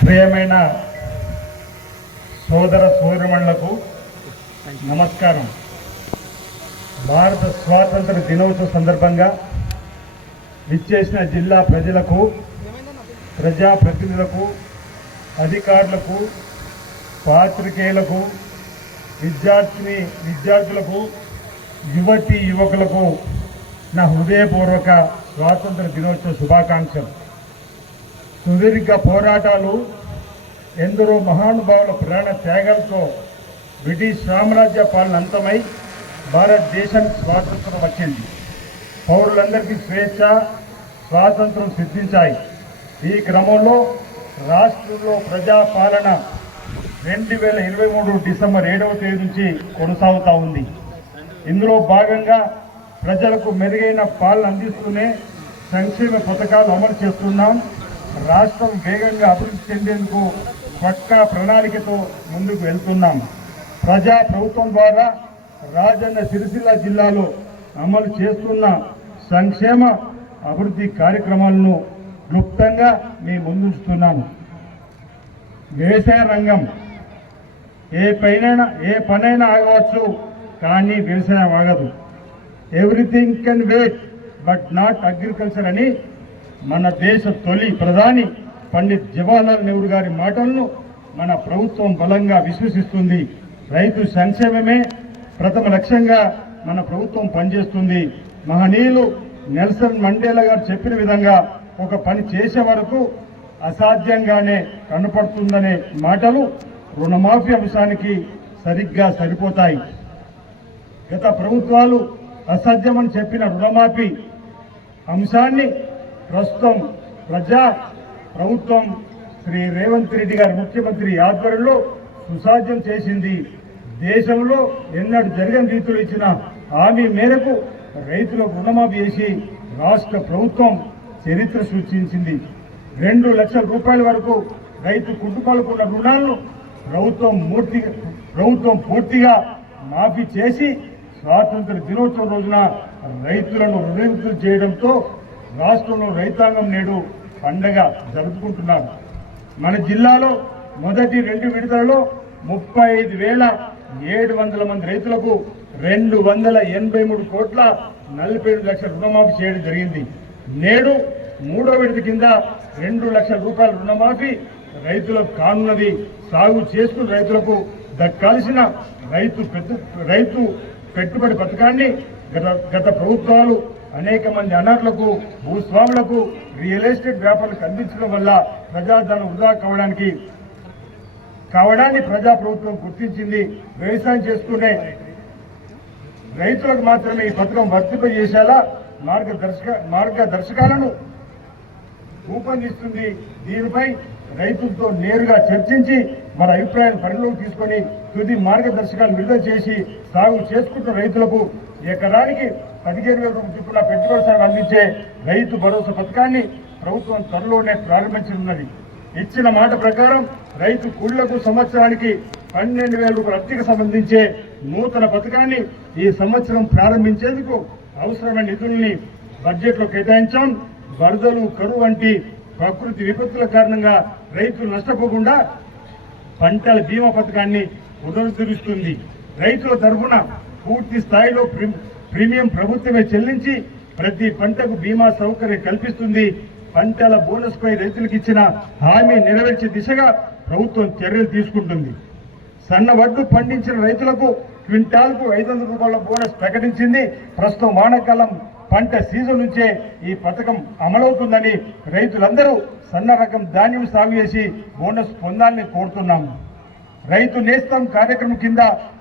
ప్రియమైన సోదర సోదరిమణులకు నమస్కారం. భారత స్వాతంత్ర దినోత్సవ సందర్భంగా విచ్చేసిన జిల్లా ప్రజలకు ప్రజాప్రతినిధులకు అధికారులకు పాత్రికేయులకు విద్యార్థిని విద్యార్థులకు యువతి యువకులకు నా హృదయపూర్వక స్వాతంత్ర దినోత్సవ శుభాకాంక్షలు. సుదీర్ఘ పోరాటాలు ఎందరో మహానుభావుల ప్రాణ త్యాగాలతో బ్రిటిష్ సామ్రాజ్య పాలన అంతమై భారతదేశానికి స్వాతంత్రం వచ్చింది. పౌరులందరికీ స్వేచ్ఛ స్వాతంత్రం సిద్ధించాయి. ఈ క్రమంలో రాష్ట్రంలో ప్రజాపాలన రెండు వేల ఇరవై మూడు డిసెంబర్ ఏడవ తేదీ నుంచి కొనసాగుతూ ఉంది. ఇందులో భాగంగా ప్రజలకు మెరుగైన పాలన అందిస్తూనే సంక్షేమ పథకాలు అమలు చేస్తున్నాం. రాష్ట్రం వేగంగా అభివృద్ధి చెందేందుకు పక్కా ప్రణాళికతో ముందుకు వెళ్తున్నాం. ప్రజా ప్రభుత్వం ద్వారా రాజన్న సిరిసిల్ల జిల్లాలో అమలు చేస్తున్న సంక్షేమ అభివృద్ధి కార్యక్రమాలను క్లుప్తంగా మీ ముందుంచుతున్నాను వ్యవసాయ రంగం ఏ పైన ఏ పనైనా ఆగవచ్చు కానీ వ్యవసాయం ఆగదు. Everything can wait but not agriculture అని మన దేశ తొలి ప్రధాని పండిత్ జవహర్లాల్ నెహ్రూ గారి మాటలను మన ప్రభుత్వం బలంగా విశ్వసిస్తుంది. రైతు సంక్షేమమే ప్రథమ లక్ష్యంగా మన ప్రభుత్వం పనిచేస్తుంది. మహనీయులు నెల్సన్ మండేలా గారు చెప్పిన విధంగా ఒక పని చేసే వరకు అసాధ్యంగానే కనపడుతుందనే మాటలు రుణమాఫీ అంశానికి సరిగ్గా సరిపోతాయి. గత ప్రభుత్వాలు అసాధ్యమని చెప్పిన రుణమాఫీ అంశాన్ని ప్రస్తుతం ప్రజా ప్రభుత్వం శ్రీ రేవంత్ రెడ్డి గారి ముఖ్యమంత్రి ఆధ్వర్యంలో సుసాధ్యం చేసింది. దేశంలో ఎన్నడూ జరగని రీతిలో ఇచ్చిన హామీ మేరకు రైతులకు రుణమాఫీ చేసి రాష్ట్ర ప్రభుత్వం చరిత్ర సూచించింది. రెండు లక్షల రూపాయల వరకు రైతు కుటుంబాలకు ఉన్న రుణాలను ప్రభుత్వం పూర్తిగా ప్రభుత్వం పూర్తిగా మాఫీ చేసి స్వాతంత్ర దినోత్సవం రోజున రైతులను రుణింపు చేయడంతో రాష్ట్రంలో రైతాంగం నేడు పండగ జరుపుకుంటున్నారు. మన జిల్లాలో మొదటి రెండు విడతలలో ముప్పై ఐదు వేల ఏడు వందల మంది రైతులకు రెండు వందల ఎనభై మూడు కోట్ల నలభై ఏడు లక్షల రుణమాఫీ చేయడం జరిగింది. నేడు మూడో విడత కింద రెండు లక్షల రూపాయల రుణమాఫీ రైతులకు కానున్నది. సాగు చేసుకున్న రైతులకు దక్కాల్సిన రైతు పెద్ద రైతు పెట్టుబడి పథకాన్ని గత గత ప్రభుత్వాలు అనేక మంది అనర్లకు భూస్వాములకు రియల్ ఎస్టేట్ వ్యాపారులకు అందించడం వల్ల ప్రజాధనం వృధా కావడానికి కావడాన్ని ప్రజా ప్రభుత్వం గుర్తించింది. వ్యవసాయం చేసుకునే రైతులకు మాత్రమే ఈ పథకం వర్తింపజేసేలా మార్గదర్శక మార్గదర్శకాలను రూపొందిస్తుంది. దీనిపై రైతులతో నేరుగా చర్చించి మన అభిప్రాయాన్ని పరిగణలోకి తీసుకొని తుది మార్గదర్శకాలు విడుదల చేసి సాగు చేసుకుంటున్న రైతులకు ఎకరానికి పదిహేను వేల రూపాయల చొప్పున పెట్టుబడి సాగు అందించే రైతు భరోసా పథకాన్ని ప్రభుత్వం త్వరలోనే ప్రారంభించనున్నది. ఇచ్చిన మాట ప్రకారం రైతు కూళ్ళకు సంవత్సరానికి పన్నెండు వేల రూపాయల అద్దెకు సంబంధించే నూతన పథకాన్ని ఈ సంవత్సరం ప్రారంభించేందుకు అవసరమైన నిధుల్ని బడ్జెట్లో కేటాయించాం. వరదలు కరువు వంటి ప్రకృతి విపత్తుల కారణంగా రైతులు నష్టపోకుండా పంటల బీమా పథకాన్ని పునరుద్ధరిస్తుంది. రైతుల తరఫున పూర్తి స్థాయిలో ప్రీ- ప్రీమియం ప్రభుత్వమే చెల్లించి ప్రతి పంటకు బీమా సౌకర్యం కల్పిస్తుంది. పంటల బోనస్ పై రైతులకు ఇచ్చిన హామీ నెరవేర్చే దిశగా ప్రభుత్వం చర్యలు తీసుకుంటుంది. సన్న వడ్లు పండించిన రైతులకు క్వింటాల్కు ఐదు వందల రూపాయల బోనస్ ప్రకటించింది. ప్రస్తుతం వానాకాలం పంట సీజన్ నుంచే ఈ పథకం అమలవుతుందని రైతులందరూ సన్న రకం ధాన్యం సాగు చేసి బోనస్ పొందాలని కోరుతున్నాము. రైతు నేస్తం కార్యక్రమం కింద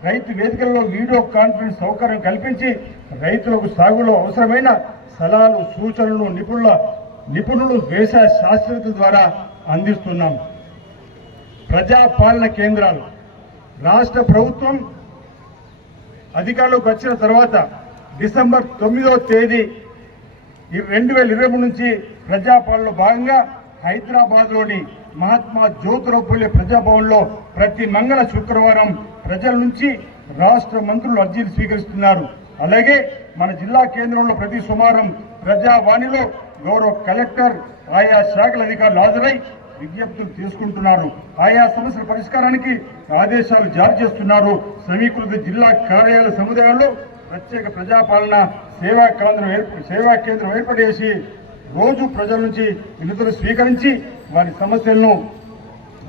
రైతు వేదికల్లో వీడియో కాన్ఫరెన్స్ సౌకర్యం కల్పించి రైతులకు సాగులో అవసరమైన సలహాలు సూచనలు నిపుణుల నిపుణులు వ్యవసాయ శాస్త్రవేత్తల ద్వారా అందిస్తున్నాం. ప్రజాపాలన కేంద్రాలు. రాష్ట్ర ప్రభుత్వం అధికారంలోకి వచ్చిన తర్వాత డిసెంబర్ తొమ్మిదవ తేదీ ఈ రెండు వేల ఇరవై మూడు నుంచి ప్రజాపాలనలో భాగంగా హైదరాబాద్లోని మహాత్మా జ్యోతిరావు పూలే ప్రజాభవన్లో ప్రతి మంగళ శుక్రవారం ప్రజల నుంచి రాష్ట్ర మంత్రులు అర్జీలు స్వీకరిస్తున్నారు. అలాగే మన జిల్లా కేంద్రంలో ప్రతి సోమవారం ప్రజావాణిలో గౌరవ కలెక్టర్ ఆయా శాఖల అధికారులు హాజరై విజ్ఞప్తులు తీసుకుంటున్నారు. ఆయా సమస్యల పరిష్కారానికి ఆదేశాలు జారీ చేస్తున్నారు. సమీకృత జిల్లా కార్యాలయ సముదాయాల్లో ప్రత్యేక ప్రజాపాలన సేవా కేంద్రం ఏర్పాటు సేవా కేంద్రం ఏర్పడేసి రోజు ప్రజల నుంచి వినతులు స్వీకరించి వారి సమస్యలను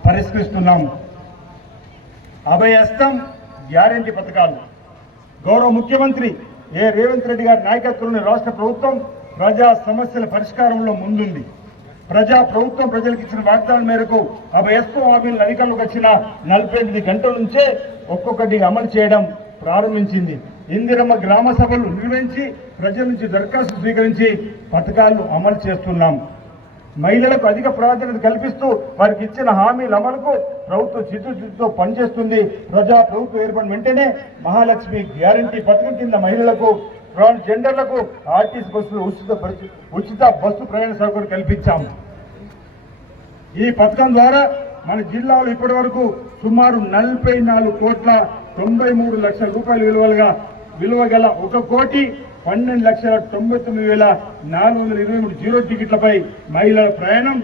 పరిష్కరిస్తున్నాము అభయస్తం గ్యారంటీ పథకాలు. గౌరవ ముఖ్యమంత్రి ఏ రేవంత్ రెడ్డి గారి నాయకత్వంలోని రాష్ట్ర ప్రభుత్వం ప్రజా సమస్యల పరిష్కారంలో ముందుంది. ప్రజా ప్రభుత్వం ప్రజలకు ఇచ్చిన వాగ్దానం మేరకు అభయస్తం హామీలను అధికారులకు వచ్చిన నలభై ఎనిమిది గంటల నుంచే ఒక్కొక్కటి అమలు చేయడం ప్రారంభించింది. ఇందిరమ్మ గ్రామ సభలు నిర్వహించి ప్రజల నుంచి దరఖాస్తు స్వీకరించి పథకాలను అమలు చేస్తున్నాం. మహిళలకు అధిక ప్రాధాన్యత కల్పిస్తూ వారికి ఇచ్చిన హామీల అమలుకు ప్రభుత్వం చిత్తశుద్ధితో పనిచేస్తుంది. ప్రజా ప్రభుత్వం ఏర్పడిన వెంటనే మహాలక్ష్మి గ్యారంటీ పథకం కింద మహిళలకు ట్రాన్స్జెండర్లకు ఆర్టీసీ బస్సులు ఉచిత ఉచిత బస్సు ప్రయాణ సౌకర్యం కల్పించాము ఈ పథకం ద్వారా మన జిల్లాలో ఇప్పటి వరకు సుమారు నలభై నాలుగు కోట్ల తొంభై మూడు లక్షల రూపాయలు విలువలుగా విలువ గల ఒక కోటి పన్నెండు లక్షల తొంభై తొమ్మిది వేల నాలుగు వందల ఇరవై మూడు జీరో టికెట్లపై మహిళల ప్రయాణం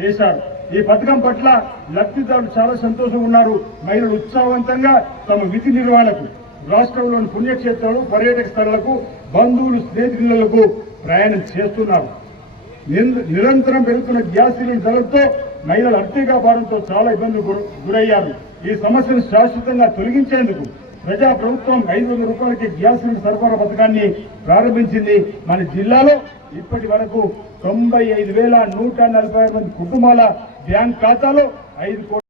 చేశారు. ఈ పథకం పట్ల లబ్ధిదారులు చాలా సంతోషంగా ఉన్నారు. మహిళలు ఉత్సాహవంతంగా తమ విధి నిర్వహణకు రాష్ట్రంలోని పుణ్యక్షేత్రాలు పర్యాటక స్థలాలకు బంధువులు స్నేహితులకు ప్రయాణం చేస్తున్నారు. నిరంతరం పెరుగుతున్న గ్యాస్ సిలిండర్ ధరలతో మహిళలు అర్థిక భారంతో చాలా ఇబ్బందులు గుర- గురయ్యారు. ఈ సమస్యను శాశ్వతంగా తొలగించేందుకు ప్రజా ప్రభుత్వం ఐదు వందల రూపాయలకి గ్యాస్ సిలిండర్ సరఫరా పథకాన్ని ప్రారంభించింది. మన జిల్లాలో ఇప్పటి వరకు తొంభై ఐదు వేల నూట నలభై మంది కుటుంబాల బ్యాంక్ ఖాతాలో ఐదు